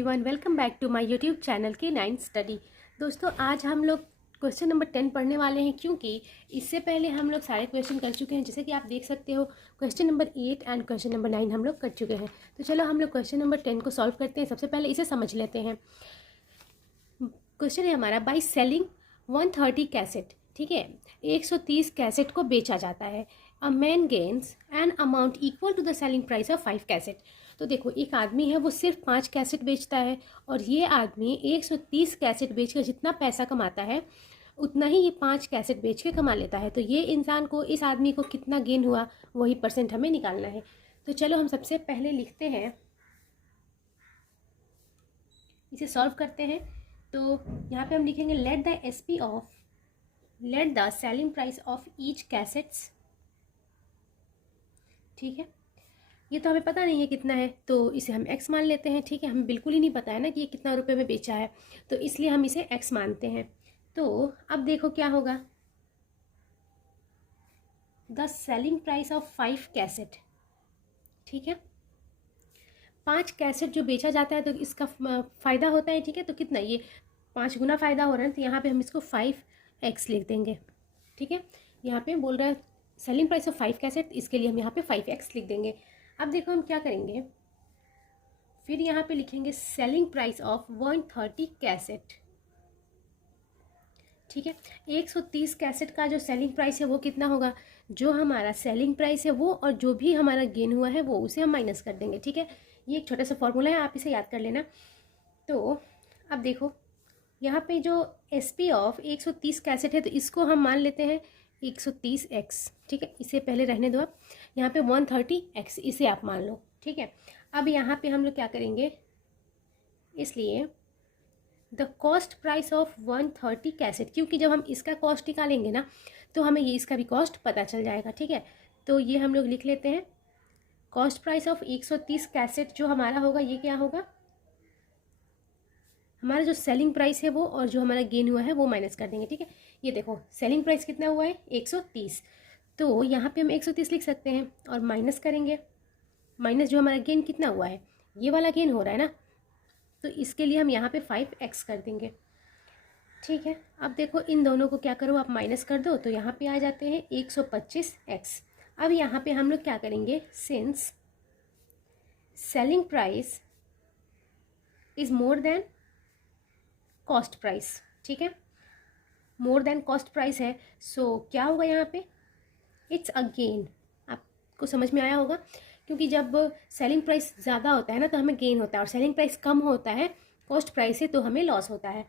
Everyone, welcome back to my YouTube channel K9 study. दोस्तों, आज हम लोग क्वेश्चन नंबर 10 पढ़ने वाले हैं, क्योंकि इससे पहले हम लोग सारे क्वेश्चन कर चुके हैं। जैसे कि आप देख सकते हो, question number 8 and question number 9 हम लोग कर चुके हैं। तो चलो हम लोग क्वेश्चन नंबर 10 को सॉल्व करते हैं। सबसे पहले इसे समझ लेते हैं। क्वेश्चन है हमारा, बाई सेलिंग 130 कैसेट, ठीक है, 130 कैसेट को बेचा जाता है। A man gains an amount equal to the selling price of 5 cassette. तो देखो, एक आदमी है वो सिर्फ 5 कैसेट बेचता है, और ये आदमी 130 कैसेट बेचकर जितना पैसा कमाता है उतना ही ये 5 कैसेट बेच के कमा लेता है। तो ये इंसान को, इस आदमी को कितना गेन हुआ, वही परसेंट हमें निकालना है। तो चलो हम सबसे पहले लिखते हैं, इसे सॉल्व करते हैं। तो यहाँ पे हम लिखेंगे late the selling price of each cassettes, ठीक है। ये तो हमें पता नहीं है कितना है, तो इसे हम x मान लेते हैं, ठीक है। हमें बिल्कुल ही नहीं पता है ना कि ये कितना रुपए में बेचा है, तो इसलिए हम इसे x मानते हैं। तो अब देखो क्या होगा, the selling price of 5 cassette, ठीक है। 5 कैसेट जो बेचा जाता है तो इसका फ़ायदा होता है, ठीक है। तो कितना, ये 5 गुना फ़ायदा हो रहा है, तो यहाँ पे हम इसको 5x लिख देंगे, ठीक है। यहाँ पे बोल रहा है सेलिंग प्राइस ऑफ 5 कैसेट, इसके लिए हम यहाँ पे 5x लिख देंगे। अब देखो हम क्या करेंगे, फिर यहाँ पे लिखेंगे सेलिंग प्राइस ऑफ 130 कैसेट, ठीक है। 130 कैसेट का जो सेलिंग प्राइस है वो कितना होगा, जो हमारा सेलिंग प्राइस है वो, और जो भी हमारा गेन हुआ है वो, उसे हम माइनस कर देंगे, ठीक है। ये एक छोटा सा फॉर्मूला है, आप इसे याद कर लेना। तो अब देखो, यहाँ पे जो SP ऑफ 130 कैसेट है, तो इसको हम मान लेते हैं 130x, ठीक है। इसे पहले रहने दो आप, यहाँ पे 130x इसे आप मान लो, ठीक है। अब यहाँ पे हम लोग क्या करेंगे, इसलिए the cost price of 130 cassette, क्योंकि जब हम इसका कॉस्ट निकालेंगे ना, तो हमें ये इसका भी कॉस्ट पता चल जाएगा, ठीक है। तो ये हम लोग लिख लेते हैं, कॉस्ट प्राइस ऑफ 130 कैसेट जो हमारा होगा, ये क्या होगा, हमारा जो सेलिंग प्राइस है वो, और जो हमारा गेन हुआ है वो माइनस कर देंगे, ठीक है। ये देखो सेलिंग प्राइस कितना हुआ है, 130, तो यहाँ पे हम 130 लिख सकते हैं, और माइनस करेंगे, माइनस जो हमारा गेन कितना हुआ है, ये वाला गेन हो रहा है ना, तो इसके लिए हम यहाँ पे 5x कर देंगे, ठीक है। अब देखो इन दोनों को क्या करो, आप माइनस कर दो, तो यहाँ पे आ जाते हैं 125x। अब यहाँ पे हम लोग क्या करेंगे, since selling price is more than cost price, ठीक है, मोर देन कॉस्ट प्राइस है, सो क्या होगा यहाँ पे, इट्स अ गेन। आपको समझ में आया होगा, क्योंकि जब सेलिंग प्राइस ज़्यादा होता है ना तो हमें गेन होता है, और सेलिंग प्राइस कम होता है कॉस्ट प्राइस से तो हमें लॉस होता है।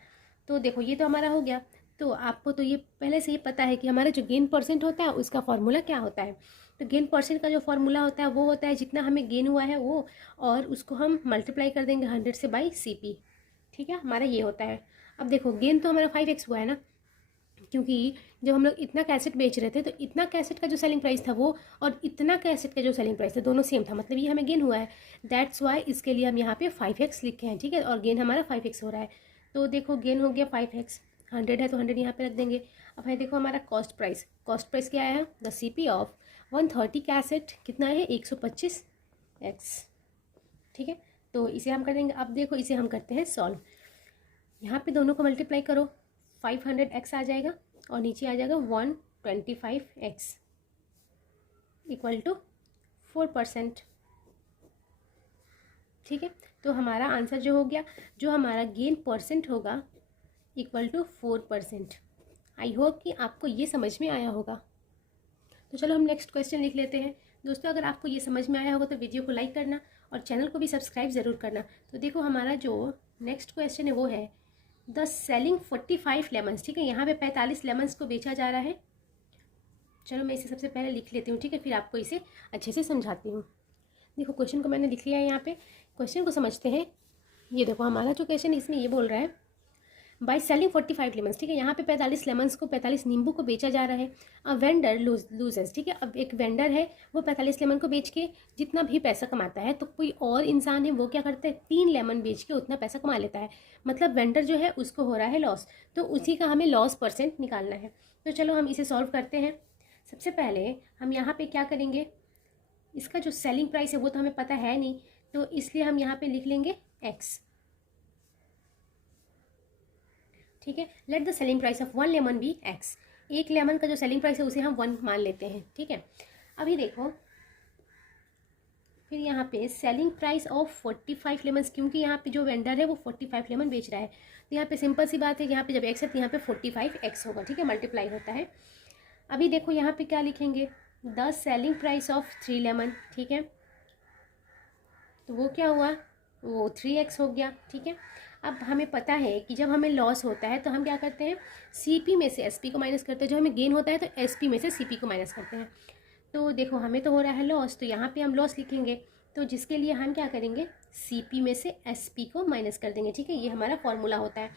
तो देखो ये तो हमारा हो गया। तो आपको तो ये पहले से ही पता है कि हमारा जो गेन परसेंट होता है उसका फॉर्मूला क्या होता है। तो गेन परसेंट का जो फॉर्मूला होता है वो होता है जितना हमें गेन हुआ है वो, और उसको हम मल्टीप्लाई कर देंगे 100 से बाई CP, ठीक है, हमारा ये होता है। अब देखो गेन तो हमारा 5x हुआ है ना, क्योंकि जब हम लोग इतना कैसेट बेच रहे थे तो इतना कैसेट का जो सेलिंग प्राइस था वो, और इतना कैसेट का जो सेलिंग प्राइस था, दोनों सेम था, मतलब ये हमें गेन हुआ है। दैट्स वाई इसके लिए हम यहाँ पे 5x लिखे हैं, ठीक है, और गेन हमारा 5x हो रहा है। तो देखो गेन हो गया 5x, 100 है तो 100 यहाँ पे रख देंगे। अब है देखो हमारा कॉस्ट प्राइस क्या आया, द CP ऑफ 130 कैसेट कितना है, 125x, ठीक है। तो इसे हम कर देंगे। अब देखो इसे हम करते हैं सॉल्व, यहाँ पे दोनों को मल्टीप्लाई करो, 500x आ जाएगा, और नीचे आ जाएगा 125x इक्वल टू 4%, ठीक है। तो हमारा आंसर जो हो गया, जो हमारा गेन परसेंट होगा इक्वल टू 4%। आई होप कि आपको ये समझ में आया होगा। तो चलो हम नेक्स्ट क्वेश्चन लिख लेते हैं। दोस्तों, अगर आपको ये समझ में आया होगा तो वीडियो को लाइक करना और चैनल को भी सब्सक्राइब ज़रूर करना। तो देखो हमारा जो नेक्स्ट क्वेश्चन है वो है द सेलिंग 45 लेमन्स, ठीक है। यहाँ पे 45 लेमन्स को बेचा जा रहा है। चलो मैं इसे सबसे पहले लिख लेती हूँ, ठीक है, फिर आपको इसे अच्छे से समझाती हूँ। देखो क्वेश्चन को मैंने लिख लिया है, यहाँ पे क्वेश्चन को समझते हैं। ये देखो हमारा जो क्वेश्चन इसमें ये बोल रहा है बाई सेलिंग 45 लेमन्स, ठीक है। यहाँ पे 45 लेमन्स को, 45 नींबू को बेचा जा रहा है। अ वेंडर लूजेस, ठीक है। अब एक वेंडर है, वो 45 लेमन को बेच के जितना भी पैसा कमाता है, तो कोई और इंसान है वो क्या करता है, 3 लेमन बेच के उतना पैसा कमा लेता है। मतलब वेंडर जो है उसको हो रहा है लॉस, तो उसी का हमें लॉस परसेंट निकालना है। तो चलो हम इसे सॉल्व करते हैं। सबसे पहले हम यहाँ पे क्या करेंगे, इसका जो सेलिंग प्राइस है वो तो हमें पता है नहीं, तो इसलिए हम यहाँ पे लिख लेंगे x, ठीक है। Let the selling price of 1 lemon be x, एक लेमन का जो सेलिंग प्राइस है उसे हम 1 मान लेते हैं, ठीक है। अभी देखो फिर यहाँ पे सेलिंग प्राइस ऑफ 45 लेमन्स, क्योंकि यहाँ पे जो वेंडर है वो 45 लेमन बेच रहा है, तो यहाँ पे सिंपल सी बात है, यहाँ पे जब एक्स है तो यहाँ पे 45x होगा, ठीक है, मल्टीप्लाई होता है। अभी देखो यहाँ पे क्या लिखेंगे, the selling price of 3 lemon, ठीक है, तो वो क्या हुआ, वो 3x हो गया, ठीक है। अब हमें पता है कि जब हमें लॉस होता है तो हम क्या करते हैं, CP में से SP को माइनस करते हैं, जो हमें गेन होता है तो SP में से CP को माइनस करते हैं। तो देखो हमें तो हो रहा है लॉस, तो यहाँ पे हम लॉस लिखेंगे, तो जिसके लिए हम क्या करेंगे, CP में से SP को माइनस कर देंगे, ठीक है, ये हमारा फॉर्मूला होता है।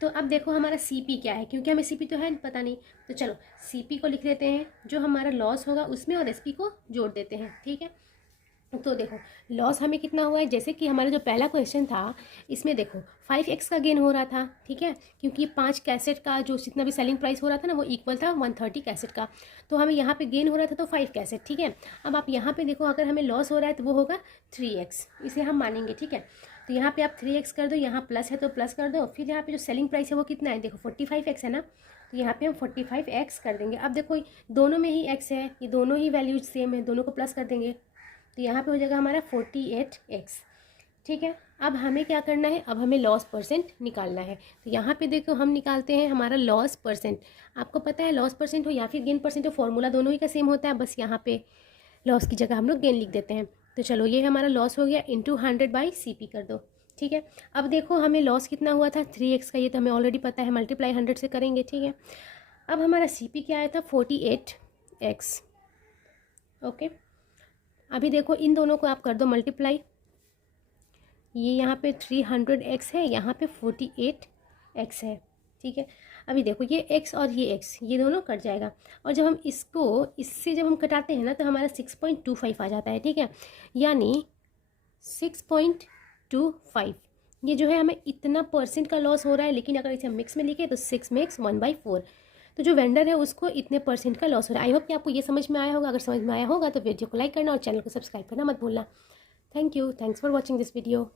तो अब देखो हमारा CP क्या है, क्योंकि हमें CP तो है पता नहीं, तो चलो CP को लिख लेते हैं, जो हमारा लॉस होगा उसमें, और SP को जोड़ देते हैं, ठीक है। तो देखो लॉस हमें कितना हुआ है, जैसे कि हमारा जो पहला क्वेश्चन था इसमें देखो 5x का गेन हो रहा था, ठीक है, क्योंकि 5 कैसेट का जो जितना भी सेलिंग प्राइस हो रहा था ना वो इक्वल था 130 कैसेट का, तो हमें यहाँ पे गेन हो रहा था तो 5 कैसेट, ठीक है। अब आप यहाँ पे देखो अगर हमें लॉस हो रहा है तो वो होगा 3x, इसे हम मानेंगे, ठीक है। तो यहाँ पे आप 3x कर दो, यहाँ प्लस है तो प्लस कर दो, फिर यहाँ पे जो सेलिंग प्राइस है वो कितना है, देखो 45x है ना, तो यहाँ पे हम 45x कर देंगे। अब देखो दोनों में ही x है, ये दोनों ही वैल्यूज सेम है, दोनों को प्लस कर देंगे, तो यहाँ पे हो जाएगा हमारा 48x, ठीक है। अब हमें क्या करना है, अब हमें लॉस परसेंट निकालना है, तो यहाँ पे देखो हम निकालते हैं हमारा लॉस परसेंट। आपको पता है लॉस परसेंट हो या फिर गेन परसेंट हो, फॉर्मूला दोनों ही का सेम होता है, बस यहाँ पे लॉस की जगह हम लोग गेन लिख देते हैं। तो चलो ये हमारा लॉस हो गया, इंटू 100/CP कर दो, ठीक है। अब देखो हमें लॉस कितना हुआ था 3x का, ये तो हमें ऑलरेडी पता है, मल्टीप्लाई 100 से करेंगे, ठीक है। अब हमारा CP क्या आया था 48x, ओके। अभी देखो इन दोनों को आप कर दो मल्टीप्लाई, ये यहाँ पे 300x है, यहाँ पे 48x है, ठीक है। अभी देखो ये x और ये x ये दोनों कट जाएगा, और जब हम इसको इससे जब हम कटाते हैं ना तो हमारा 6.25 आ जाता है, ठीक है, यानी 6.25 ये जो है हमें इतना परसेंट का लॉस हो रहा है, लेकिन अगर इसे हम मिक्स में लिखे तो 6 मिक्स 1/4, तो जो वेंडर है उसको इतने परसेंट का लॉस हो रहा है। आई होप कि आपको ये समझ में आया होगा, अगर समझ में आया होगा तो वीडियो को लाइक करना और चैनल को सब्सक्राइब करना मत भूलना। Thank you, thanks for watching this video.